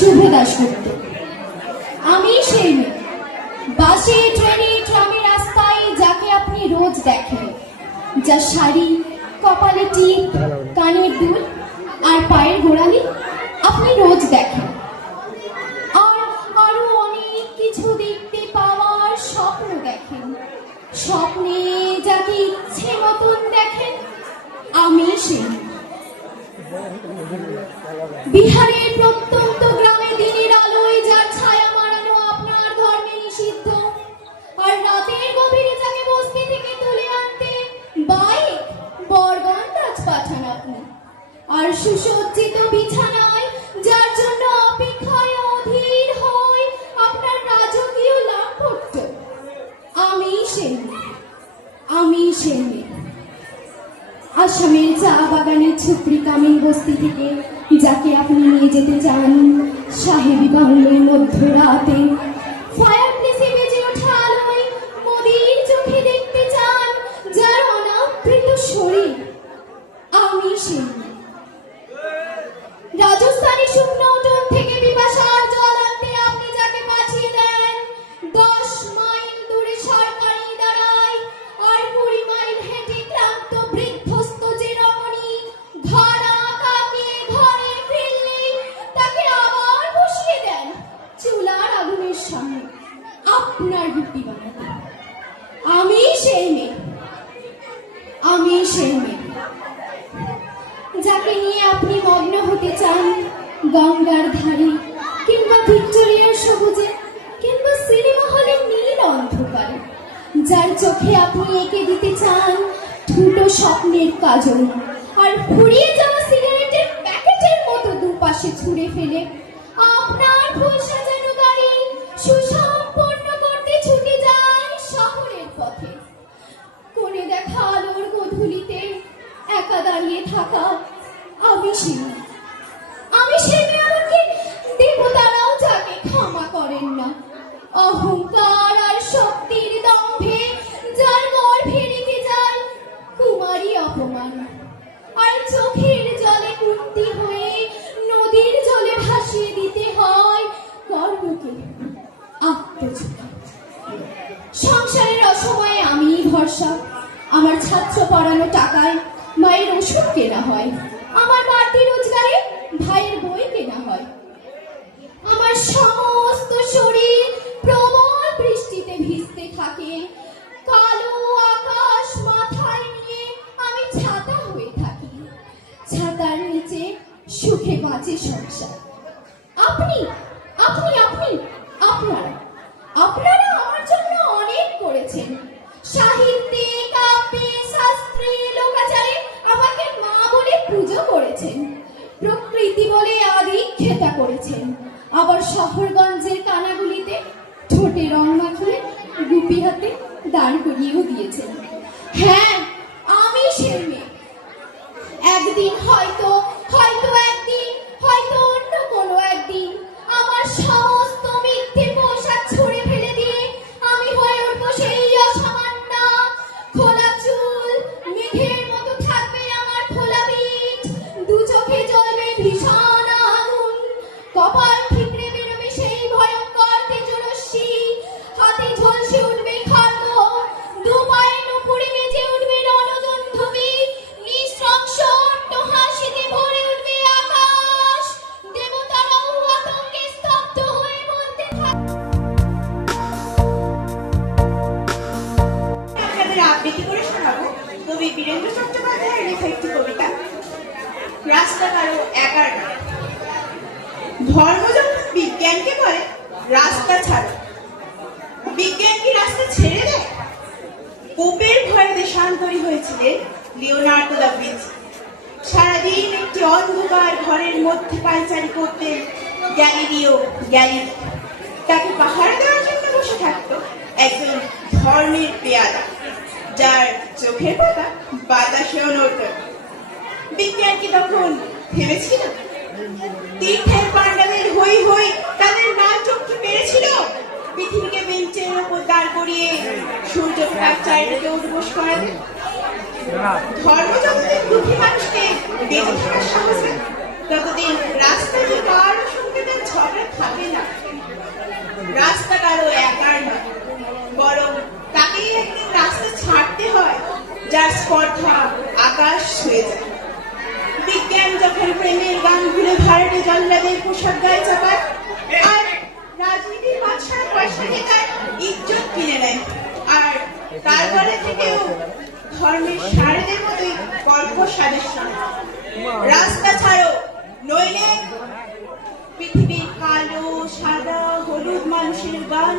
শুভ দাসগুপ্ত। আমি সেই মেয়ে, বাসে ট্রেনে ট্রামে রাস্তায় যাকে আপনি রোজ দেখেন, যা শাড়ি, কপালে টিপ, কানের দুল আর পায়ের গোড়ালি আপনি রোজ দেখেন। আর আরো অনেক কিছু দেখতে পাওয়ার স্বপ্ন দেখেন, স্বপ্নে যাকে ইচ্ছে মতন দেখেন, আমি সেই মেয়ে। বিহারের প্রত্যন্ত গ্রামে দিনের আলোয় যার ছায়া মারানো আপনার ধর্মে নিষিদ্ধ, আর রাতের গভীরে যাকে বস্তি থেকে তুলে আনতে বাইক বরগন্দাজ পাঠান আপনি, আর সুসজ্জিত বিছানায় যার জন্য অপেক্ষায় অধীর হয় আপনার রাজকীয় লাম্পট্য, আমি সেই মেয়ে, আমি সেই মেয়ে। আসামের চা বাগানের ছুপড়ি কামিল বস্তি থেকে যাকে আপনি নিয়ে যেতে চান সাহেবি বাংলোয় মধ্যরাতে, ফায়ার প্লেসে বেজে ওঠা আলোয় মোদির চোখে দেখতে চান যার অনাবৃত শরীর, আমি সেই মেয়ে। রাজস্থানী শুকনো উঠোন থেকে বিপাশার জল আনতে আপনি যাকে পাঠিয়ে দেন 10 মাইল দূরে সরকারি দাঁড়ায়, আর 20 মাইল হেঁটে ক্লান্ত বৃদ্ধস্ত যে রমণী ঘরা কাকে ঘরে ফিরলে তাকে আবার বসিয়ে দেন চুলার আগুনের সামনে আপনার রুটি বানাতে, আমি সেই মেয়ে, আমি সেই মেয়ে। যাকে নিয়ে আপনি মগ্ন হতে চান গঙ্গার ধারে, কিংবা ভিক্টোরিয়ার সবুজে, কিংবা সিনেমা হলের নীল অন্ধকারে, যার চোখে আপনি এঁকে দিতে চান ঠুটো স্বপ্নের কাজল, আর ফুরিয়ে যাওয়া সিগারেটের প্যাকেটের মতো দুপাশে ছুঁড়ে ফেলে আপনার ফুল সাজানো গাড়ি সুসম্পন্ন করতে ছুটে যায় শহরের পথে। কোণে দেখা আলোর গধূলিতে একা দাঁড়িয়ে থাকা আমি সেই মেয়ে, আমি সেই মেয়ে। আমাকে দেবতারাও যাকে ক্ষমা করেন না, অহংকার আর শক্তির দম্ভে যার গর্ভে রেখে যায় কুমারী অপমান, আর চোখের জলে কুন্তি হয়ে নদীর জলে ভাসিয়ে দিতে হয় কর্মকে আত্মযুগে। সংসারের অসময়ে আমি ভরসা, আমার ছাত্র পড়ানো টাকায় মায়ের ওষুধ কেনা হয়, আমার বাড়তি রোজগারে ভাইয়ের বই কেনা হয়। আমার সমস্ত শরীর প্রবল বৃষ্টিতে ভিজতে থাকে, কালো আকাশ মাথায় নিয়ে আমি ছাতা হয়ে থাকি, ছাতার নিচে সুখে বাঁচে সংসার। আপনি আপনি আপনি আপনারা আপনারা আমার জন্য অনেক করেছেন, সাহিত্যে, কাব্যে, শাস্ত্রে, লোকাচারে আমাকে মা বলে পুজো করেছেন, প্রকৃতি বলে আদিক্ষেতা করেছেন, আবার শহরগঞ্জের কানাগুলিতে ঠোঁটে রং মাখিয়ে গুপি হাতে দাঁড় করিয়েও দিয়েছেন। হ্যাঁ, আমি সেই মেয়ে। একদিন হয়তো হয়তো একদিন হয়তো অন্য কোনো একদিন আমার সমস্ত মিথ্যে পোশাক ছুঁড়ে ফেলে দিয়ে আমি হয়ে উঠবো সেই অসামান্য। খোলা চুল, মেঘের মতো থাকবে আমার খোলা পিঠ, দু চোখে জ্বলবে ভীষণ আগুন, কপাল ঠিকরে বেরোবে সেই ভয়ঙ্কর তেজরশ্মি, হাতে ঝলসে উঠবে খড়গ, দু পায়ে নুপুরে বেজে উঠবে রণদুন্ধুবি, নিঃশংস হাসিতে ভরে উঠবে আকাশ, দেবতারাও আতঙ্কে স্তব্ধ হয়ে বলতে থাকবে। আপনাদের আবৃত্তি করে শোনাবো কবি বীরেন্দ্র চট্টোপাধ্যায়ের লেখা একটি কবিতা, রাস্তা কারো একার নয়। ধর্ম যখন বিজ্ঞানকে বলে রাস্তা ছাড়ো, বিজ্ঞান কি রাস্তা ছেড়ে দেয়? কোপের ভয়ে দেশান্তরী হয়েছিলেন লিওনার্দো দা ভিঞ্চি। সারাদিন একটি অন্ধকার ঘরের মধ্যে পায়চারি করতেন গ্যালিলিও গ্যালিলি। তাকে পাহাড় দেওয়ার জন্য বসে থাকতো একজন ধর্মের পেয়াদা, যার চোখের পাতা বাতাসেও নড়ত। বিজ্ঞান কি তখন ভেবেছিল তীর্থের পাণ্ডবের হই হই তাদের নাচ চোখে পেরেছিল পৃথিবীকে বেঞ্চের উপর দাঁড় করিয়ে সূর্যপ্রকাশ চারিদিকে উদ্বোস করাতে? ধর্মজগতের দুঃখী মানুষকে বেঁচে থাকার সাহস ততদিন রাস্তায় যে কারোর সঙ্গে তার ঝগড়া থাকে না। রাস্তা কারো একার নয়, বরং তাকেই একদিন রাস্তা ছাড়তে হয় যার স্পর্ধা আকাশ ছুঁয়ে যায়। বিজ্ঞান যখন প্রেমের গান ঘুরে ভাড়াটে জল্লাদের পোশাক গায়ে চাপায়, আর রাজনীতির বাদশার পয়সা দিয়ে তার ইজ্জত কিনে নেয়, আর তারপরে থেকেও ধর্মের সারেদের মতোই কর্কশ আদেশ শোনে, রাস্তা ছাড়ো, নইলে পৃথিবীর কালো সাদা হলুদ মানুষের গান,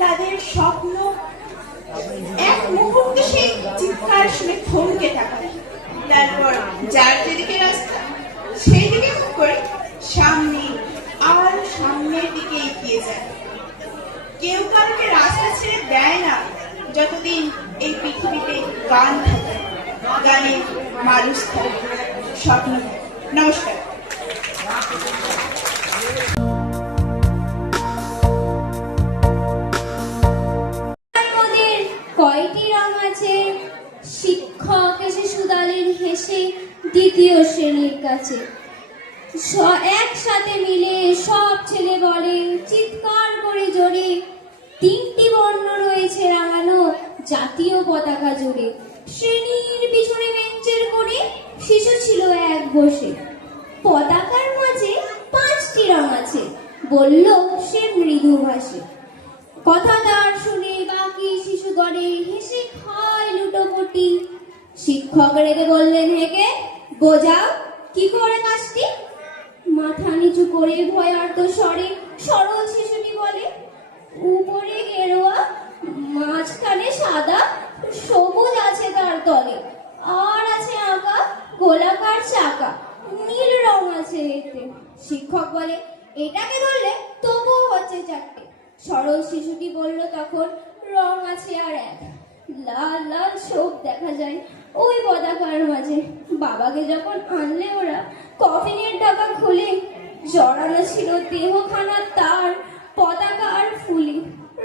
তাদের স্বপ্ন এক মুহূর্তে সেই চিৎকার শুনে থমকে থাকে। তারপর যার যেদিকে রাস্তা সেই দিকে মুখ করে সামনে আর সামনের দিকে এগিয়ে যায়। কেউ কাউকে রাস্তা ছেড়ে দেয় না যতদিন এই পৃথিবীতে গান থাকে, গানে মানুষ থাকে, স্বপ্ন থাকে। নমস্কার। কয়টি রং আছে? শিক্ষক এসে সুদালের হেসে দ্বিতীয় শ্রেণীর কাছে একসাথে মিলে সব ছেলে বলে চিৎকার করে জোরে, তিনটি বর্ণ রয়েছে রাঙানো জাতীয় পতাকা জুড়ে। শ্রেণীর পিছনে বেঞ্চের কোণে শিশু ছিল এক বসে, পতাকার মাঝে 5টি রং আছে, বলল সে মৃদু ভাষে। কথা তার শুনে বাকি শিশুগণে হেসে খায় লুটোপুটি। শিক্ষক রেগে বললেন হেকে, বোঝাও কি করে কাজটি। মাথা নিচু করে ভয়ার্ত স্বরে সরল শিশুটি বলে, উপরে গেরুয়া, মাঝখানে সাদা, সবুজ আছে তার তলে, আর আছে আঁকা গোলাকার চাকা, নীল রং আছে এতে। শিক্ষক বলে, এটাকে ধরলে তবুও হচ্ছে 4টে। সরল শিশুটি বলল তখন, রং আছে আর এক, লাল লাল চোখ দেখা যায় ওই পতাকার মাঝে। বাবাকে যখন আনলে ওরা কফিনের ঢাকা খুলে, জড়ানো ছিল দেহখানা তার পতাকা আর ফুলে।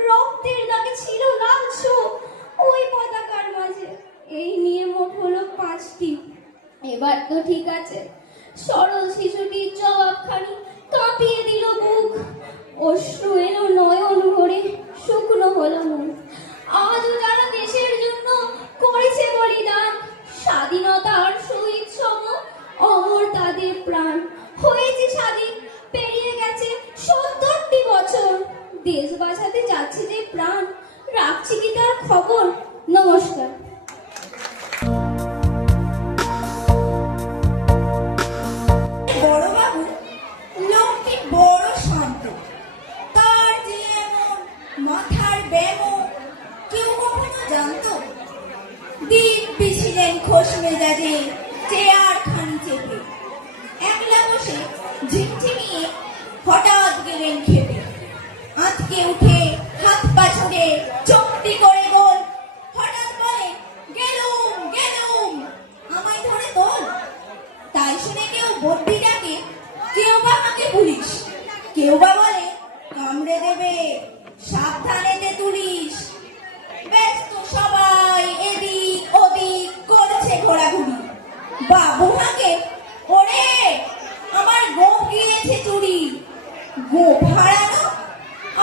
রক্তের দাগে ছিল লাল চোখ ওই পতাকার মাঝে। এই নিয়ে মোট হলো 5টি, এবার তো ঠিক আছে। সরল শিশুটির জবাবখানি কাঁপিয়ে দিল বুক, অশ্রু এলো নয়ন ভরে, শুকনো হলো মুখ। আজও যারা দেশের জন্য করেছে বলিদান, স্বাধীনতার শহীদ সম অমর তাদের প্রাণ। হয়েছে স্বাধীন, পেরিয়ে গেছে 70টি বছর, দেশ বাঁচাতে যাচ্ছে যে প্রাণ, রাখছি কি তার খবর। নমস্কার। বড়বাবু লোকটি বড় শান্ত, তার যে এমন মাথার ব্যামো কেউ কখনো জানতো? দিব্যি ছিলেন খোশ মেজাজে, চেয়ার খানি চেপে, একলা বসে ঝিকঝিকিয়ে হঠাৎ গেলেন খেপে। আঁতকে উঠে হাত পা ছুড়ে চমটি করে গোল, হঠাৎ বলে, গেলুম গেলুম, আমায় ধরে তোল। তাই শুনে কেউ বদ্যি ডাকে, কেউ বা আমাকে পুলিশ, কেউ বা বলে কামড়ে দেবে, সাবধানেতে তুলিস। ব্যস্ত সবাই এদিক ওদিক করছে ঘোরাঘুরি। বাবু হাঁকে, ওরে আমার গোপ গিয়েছে চুরি। গোপ হারানো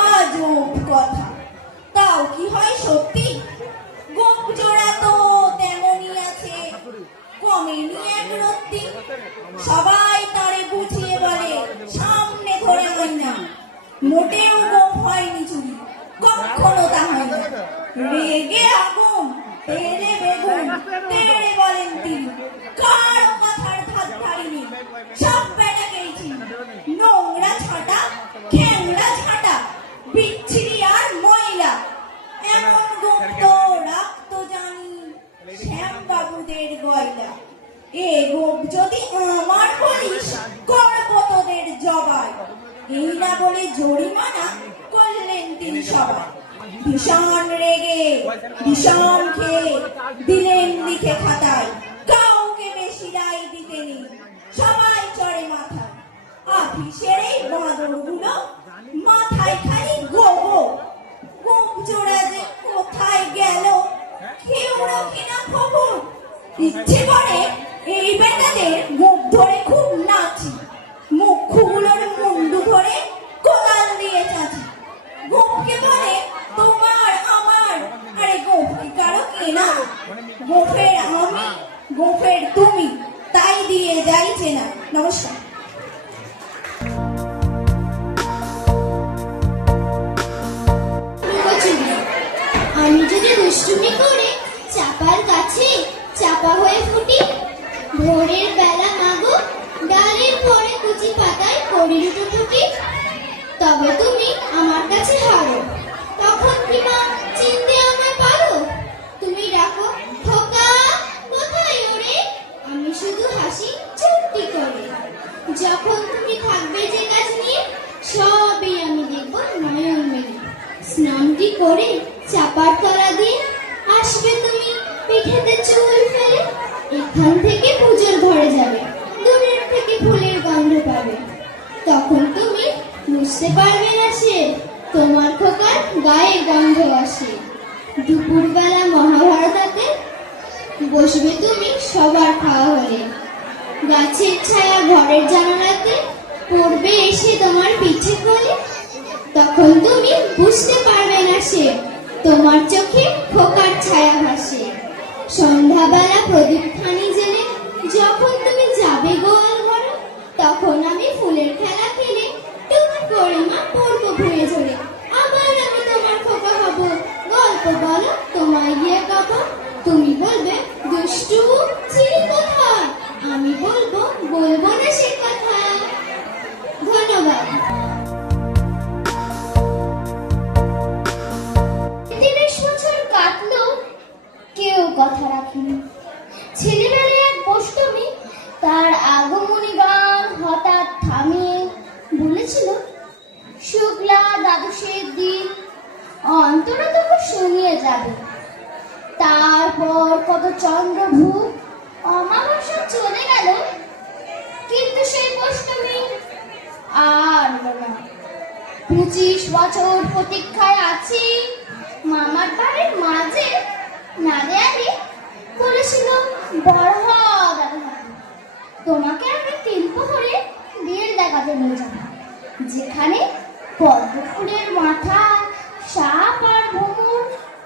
আজব কথা, তাও কি হয় সত্যি? গোপ জোড়া তো তেমনই আছে, কমেনি এক রত্তি। সবাই তারে বুঝিয়ে বলে, সামনে ধরে হয় না, মোটেও গোপ হয়নি চুরি, কখনো তা হয় না। রেগে আগুন, তেলে বেগুন, তেড়ে বলেন তিনি, কারো মাথার ধার ধারিনি, সব বেটাকেই চিনি। নোংরা ছাটা, খ্যাংরা ছাটা, বিচ্ছিরি আর ময়লা, এমন গুপ্ত রাখতো জানি শ্যাম বাবুদের গয়লা। এ গোপ যদি আমার বলিস, করবো তোদের জবাই। এই না বলে জরিমানা করলেন তিনি সবাই। ভীষণ রেগে ভীষণ খেয়ে দিলেন লিখে খাতায়, কাউকে বেশি রায় দিতে নেই, সবাই চড়ে মাথায়। অফিসের এই বাঁদরগুলো মাথায় খালি গোবো, গোপ জোড়া যে কোথায় গেল কেউ রাখে না খবর। ইচ্ছে করে এই বেটাদের গোপ ধরে খুব নাচি, নমস্কার। লুকোচুরি। আমি যদি দুষ্টুমি করে চাপার কাছে চাপা হয়ে ফুটি, ভোরের বেলা মাগো ডালের পরে কুচি পাতায় করি লুটোপুটি, তবে তুমি আমার কাছে হারো। তখন কি মা চিনতে আমায় পারো? তুমি ডাকো খোকা, কোথায় ওরে? আমি শুধু হাসি চুপটি করে। যখন তুমি থাকবে যে কাজ নিয়ে, সবই আমি দেখবো নয়ন মেলে। স্নানটি করে চাপার তলা দিয়ে আসবে তুমি পিঠেতে চুল ফেলে। এখান থেকে পুজোর ঘরে যাবে, দূরের থেকে ফুলের গন্ধ পাবে। তখন তুমি বুঝতে পারবে না সে তোমার খোকার গায়ে গন্ধ আসে। দুপুরবেলা মহাভারতাতে বসবে তুমি সবার খাওয়া হলে। গাছের ছায়া ঘরের জানালাতে পড়বে এসে তোমার পিছে কোলে। তখন তুমি বুঝতে পারবে না সে তোমার চোখে খোকার ছায়া ভাসে। সন্ধ্যাবেলা প্রদীপখানি জেলে যখন তুমি যাবে গোয়াল ঘরে, তখন আমি ফুলের খেলা খেলে টুক করে মা পড়বো ভুলে ঝরে। আবার আমি তোমার খোকা হব, গল্প বলো তোমায় গিয়ে কথা। তুমি বলবে দুষ্টু চিনি কোথায়, আমি বলবো বলবো না সে কথা। ধন্যবাদ। ৩০ বছর কাটলো, কেউ কথা রাখেনি। ছেলেবেলায় এক বষ্টমী তার আগমনী গান হঠাৎ থামিয়ে বলেছিল, শুক্লা দ্বাদশের দিন অন্তরতম শুনিয়ে যাবে। তারপর কত চন্দ্রভূপ অমাবস্যা চলে গেল, কিন্তু সেই বষ্টমী আর এলো না। 25 বছর প্রতীক্ষায় আছি মামার বাড়ির মাঝে। নাদেয়ালি বলেছিল বড় হও দাদা, তোমাকে আমি 3 প্রহরে বিয়ের দেখাতে নিয়ে যাব, যেখানে পদ্ম ফুলের মাথা সাপ আর ভ্রমর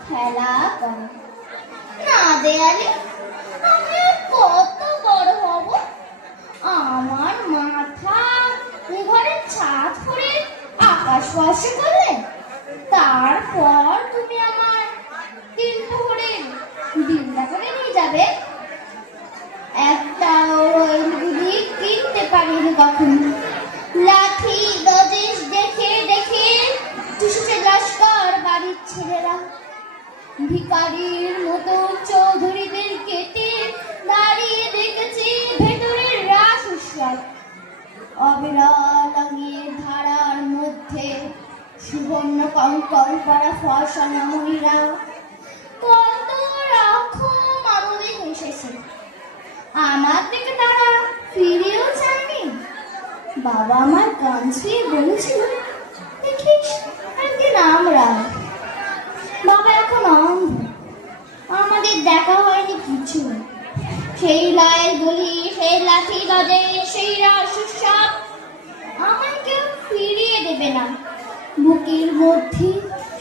খেলা করে। নাদেয়ালি আমি আর কত বড় হব, আমার মাথা এ ঘরের ছাদ করে আকাশ স্পর্শ করলে। তারপর তুমি আমার 3 প্রহরে বিন্দা করে নিয়ে যাবে। একটা রইলগুলি কিনতে পারিনি কখনো। লাঠি দজেশ দেখে দেখে চুষেছে লস্কর বাড়ির ছেলেরা। ভিখারির মতো চৌধুরীদের কেটে দাঁড়িয়ে দেখেছি ভেতরের রাস উৎসব। অবিরল অঙ্গের ধারার মধ্যে সুবর্ণ কঙ্কর পরা ফর্সা নামীরা কত রকম আমাদের হেসেছে। আমার দিকে তারা ফিরেও চায়নি। বাবা আমার গান ছুঁয়ে বলেছিল, দেখিস একদিন আমরা। বাবা এখন অন্ধ, আমাদের দেখা হয়নি কিছু। সেই লায়ের গুলি, সেই লাঠি বাজে, সেই রাস উৎসব আমায় কেউ ফিরিয়ে দেবে না। বুকের মধ্যে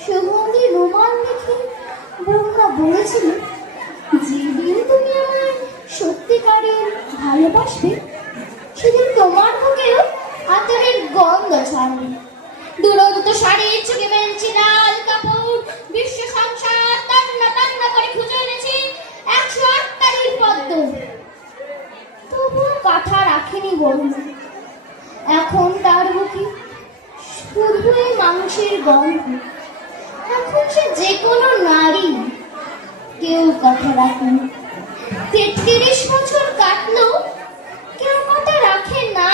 সুগন্ধি রুমাল দেখে ব্রহ্মা বলেছিল, যেদিন তুমি আমায় সত্যিকারের ভালোবাসবে, সেদিন তোমার বুকেও আতরের গন্ধ ছাড়বে। দুরন্ত শাড়ি, চোখে বেঞ্চি, লাল কাপড়, বিশ্ব সংসার তান্না তান্না করে খুঁজে এনেছি 108টারির পদ্ম। তবুও কথা রাখেনি বরুণা। এখন তার বুকে শুধু এই মাংসের গন্ধ। এখন সে যে কোনো নারী, কেউ কথা রাখেনি। 33 বছর কাটলো, কেউ কথা রাখে না।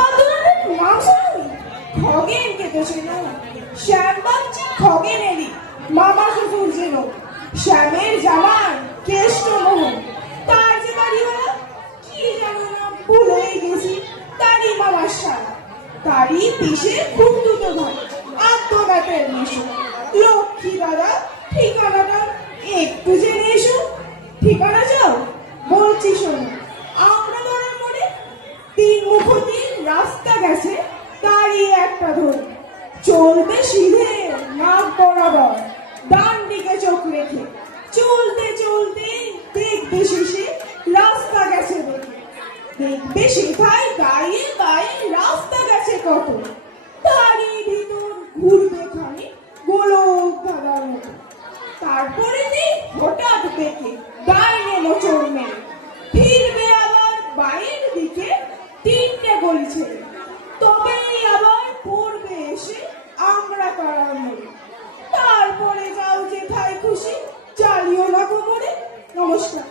আন্দোলনের মাঝখানে খগেন কেটেছিল। শ্যাম বাগচি খগেনেরই মামা শ্বশুর ছিল। শ্যামের জামার কেষ্ট মোহন, তার যে বাড়ি হলো কি জানো না, ভুলেই গেছি। তারই মামার সারা, তারই পিসে খুব দুটো ভাই, আত্মঘাতের মেশো। লক্ষ্মী দাদা, ঠিকানাটা একটু জেনে এসো। ঠিকানা যাও বলছি শোনো। আমরা ধরার মনে 3 মুখতির রাস্তা গেছে, তারই একটা ধরে চলবে সিধে নাক বরাবর, ডান দিকে চোখ রেখে। দেখে ডাইনে মোচড় মেরে ফিরবে আবার বাড়ির দিকে 3টে গলি ছেড়ে, তবেই আবার পড়বে এসে আমরা পাড়ার মোড়ে। তারপরে যাও যেথায় খুশি, চালিও না কোমরে। নমস্কার।